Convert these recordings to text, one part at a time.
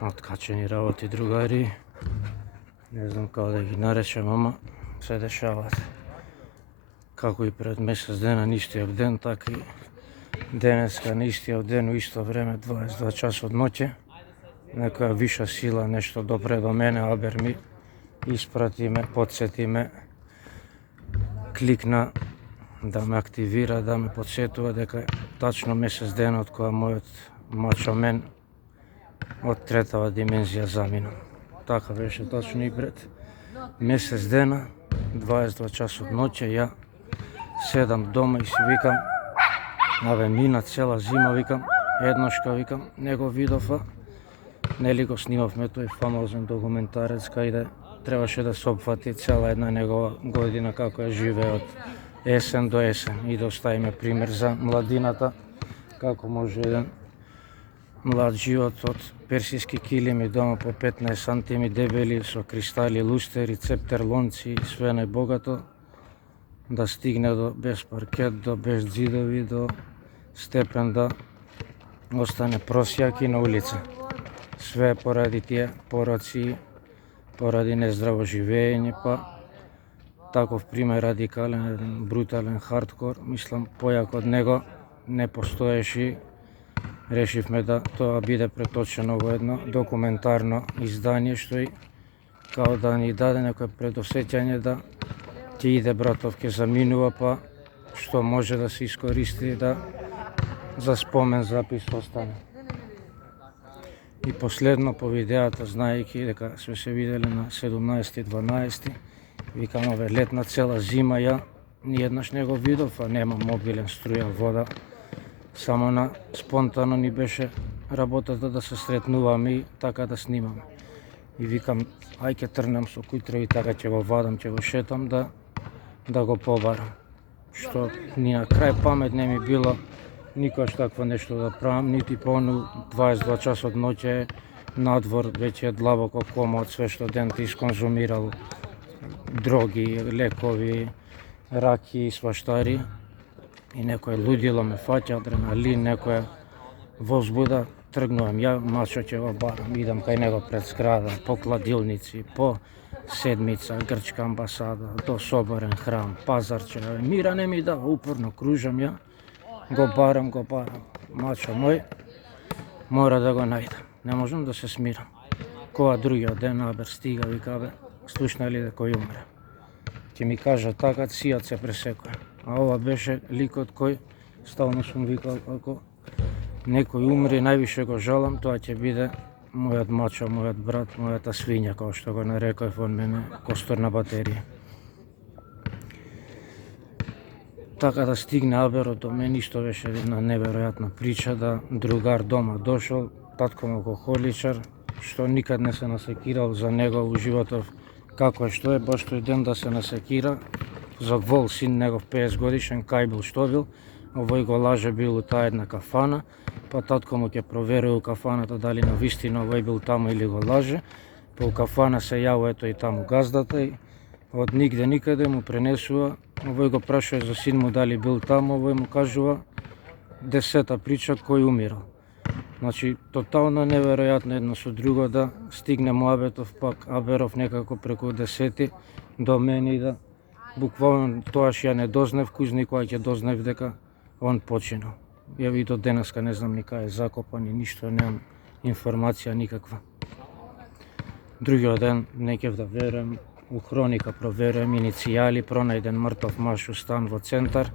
откачени работи, другари. Не знам како да ги наречем, ама се дешават. Како и пред месец дена на истиот ден, така и денеска на истиот ден, у исто време, 22 часот ноќе. Некоја виша сила нешто допре до мене, Абер ми испрати ме, подсети ме, кликна да ме активира, да ме подсетува дека тачно месец дена од која мојот мачо мен од третава димензија замина. Така беше точно и пред месец дена, 22 часот ноќе, ја седам дома и си викам, абе мина цела зима, викам, едношка, викам, не го видов, нели го снимавме тој фамозен документарец каде требаше да се опфати цела една негова година како ја живее од есен до есен и да оставиме пример за младината, како може еден млад живот од персиски килими дома по 15 сантими дебели со кристали, лустери, цептер, лонци и све најбогато да стигне до без паркет, до без ѕидови, до степен да остане просјак и на улица. Све поради тие пороци, поради нездраво живење, па таков пример радикален, еден брутален хардкор, мислам појак од него не постоеше. Решивме да тоа биде преточено во едно документарно издание, што и као да ни даде некој предосеќање да ќе иде братов, ќе заминува, па што може да се искористи да за спомен запис остане. И последно по видеата, знаејќи дека сме се видели на 17-12, викам, ове летна цела зима ја ниеднаш не го видов, а нема мобилен, струја, вода. Само на спонтано ни беше работата да се сретнуваме и така да снимаме. И викам, ај ќе тргнам со кујтро и така ќе го вадам, ќе го шетам да го побарам. Што ни на крај памет не ми било никош такво нешто да правам, нити по ону 22 часот ноќе надвор веќе е длабоко кома од све што ден ти исконзумирал, дроги, лекови, раки, сваштари. И некој лудило ме фаќа, адреналин, некоја возбуда, тргнувам ја, мачо ќе го барам, идам кај него пред зграда, по кладилници, по седмица, грчка амбасада, до соборен храм, пазарче, мира не ми дава, упорно кружам ја, го барам, мачо мој, мора да го најдам, не можам да се смирам. Кога другиот ден, Абер стига, вика, бе, слушна ли дека умре? Ќе ми кажа така, сијат се пресекоја. А ова беше ликот кој стално сум викал, ако некој умре, највише го жалам, тоа ќе биде мојот мачо, мојот брат, мојата свиња, како што го нареков он мене, костурна батерија. Така да стигне Аберот до мене, исто беше една неверојатна прича, да другар дома дошол, татко му алкохоличар, што никад не се насекирал за него во животов, како е што е, баш тој ден да се насекира, за вол син негов 50 годишен, кај бил, што бил, овој го лаже бил у таа една кафана, па татко му ќе проверува у кафаната дали на вистина овој бил таму или го лаже, па у кафана се јавува тој таму газдата и од нигде никаде му пренесува, овој го прашува за син му дали бил таму, овој му кажува 10-та прича кој умирал. Значи, тотално неверојатно едно со друго да стигне муабетов пак Аберов некако преку 10 до мене и да буквално тоаш ја не дознав, кујзни кога ќе дознав дека он починал. Ја и до денеска не знам ни кај е закопан и ништо, немам информација никаква. Другиот ден не ќев да верувам, у хроника проверувам иницијали, пронајден мртов маж у стан во центар,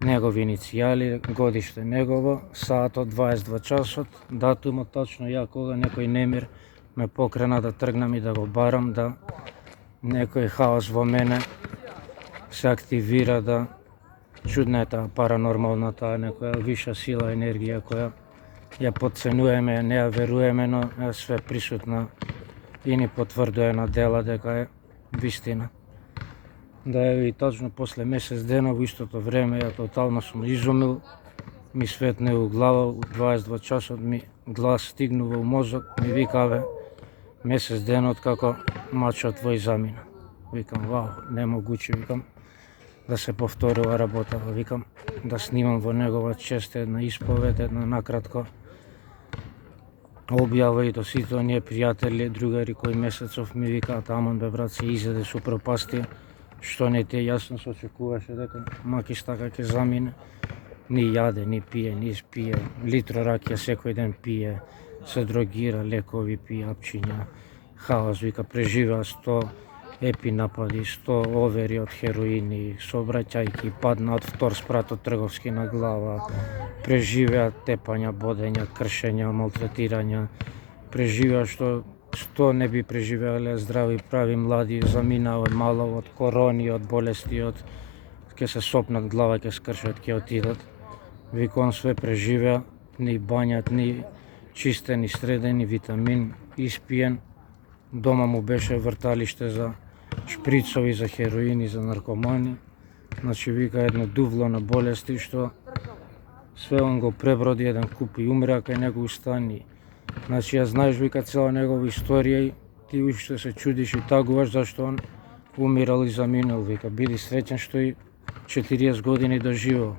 негови иницијали, годиште негово, саатот 22 часот, датумот точно ја кога некој немир ме покрена да тргнам и да го барам, да некој хаос во мене се активира, да чудна е таа паранормална, таа некоја виша сила, енергија која ја подценуваме, не ја веруваме, но е све присутна и ни потврдува на дела дека е вистина. Да е и точно после месец дена во истото време ја тотално сум изумил, ми светне у глава, у 22 часот ми глас стигнува у мозок, ми вика, бе, месец денот како мачо твој замина. Викам, вау, немогуче, викам, да се повторува работава, викам, да снимам во негова чест една исповед, една накратко објава и до сите оние пријатели, другари кои месецов ми викаат: аман бе брат, се изеде со пропасти, што не те јасно се очекуваше дека Макис така ќе замине. Ни јаде, ни пие, ни спие, литро ракија секој ден пие, се дрогира, лекови пие, апчиња, хаос, вика, преживеа 100 епинапади, 100 овери од хероини, сообраќајки, падна од втор спрат од трговски на глава, преживеа тепања, бодења, кршења, малтретирања, преживеа што не би преживеале здрави, прави, млади, заминаа од мало, од корони, од болести, ќе се сопнат глава, ќе скршат, ќе отидат. Викон све преживеа, ни бањат, ни чистен, ни среден, ни витамин, испиен. Дома му беше врталиште за шприцови, за хероини, за наркомани. Значи, вика, едно дувло на болести што све он го преброди, еден куп и умреа кај негов стан. Значи, ја знаеш, вика, цела негова историја и ти уште се чудиш и тагуваш зашто он умирал и заминал. Вика, биди среќен што и 40 години доживеал.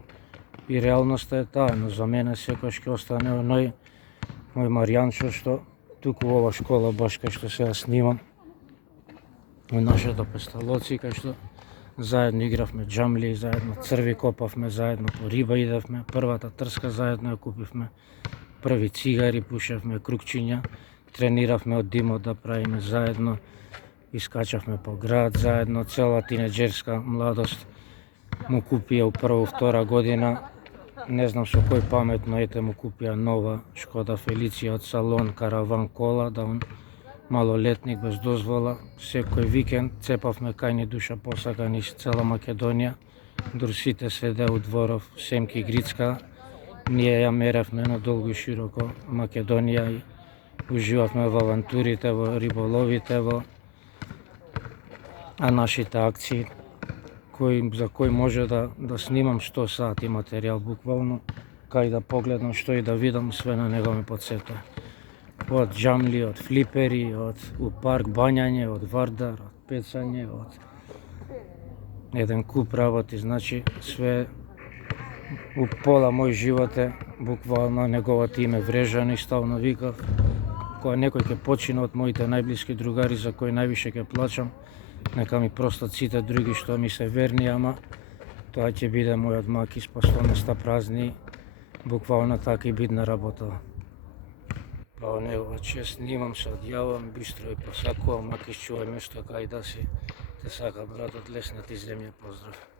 И реалноста е таа, но за мене секојаш ќе остане оној мој Маријанчо што туку во ова школа баш кај што сега снимам, во нашето Песталоци, кај што заедно игравме џамли, заедно црви копавме, заедно по риба идевме, првата трска заедно ја купивме, први цигари пушевме, крукчиња, трениравме од димот да правиме заедно, искачавме по град заедно, цела тинеџерска младост му купија у прва, втора година, не знам со кој паметно ете му купија нова Шкода Фелиција од салон караван кола, да он малолетник без дозвола. Секој викенд цепавме кај ни душа посака низ цела Македонија. Дур сите седеа у дворов Семки Грицка. Ние ја меревме на долго и широко Македонија и уживавме во авантурите, во риболовите, а нашите акции за кој може да снимам 100 сати материјал буквално, кај да погледам, што и да видам, све на него ме потсетува. Од џамли, од флипери, од у парк бањање, од вардар, од пецање, од еден куп работи, значи све у пола мој живот е буквално неговото име врежано и стално викав. Кога некој ќе почине од моите најблиски другари за кој највише ќе плачам, нека ми простат сите други што ми се верни, ама тоа ќе биде мојот Макис, па 100 места празни, буквално така и бидна работа. Па о негова чест снимам, се одјавам, бистро и посакувам, Макис, чувај место кај да си, те сака братот, лесна ти земја, поздрав.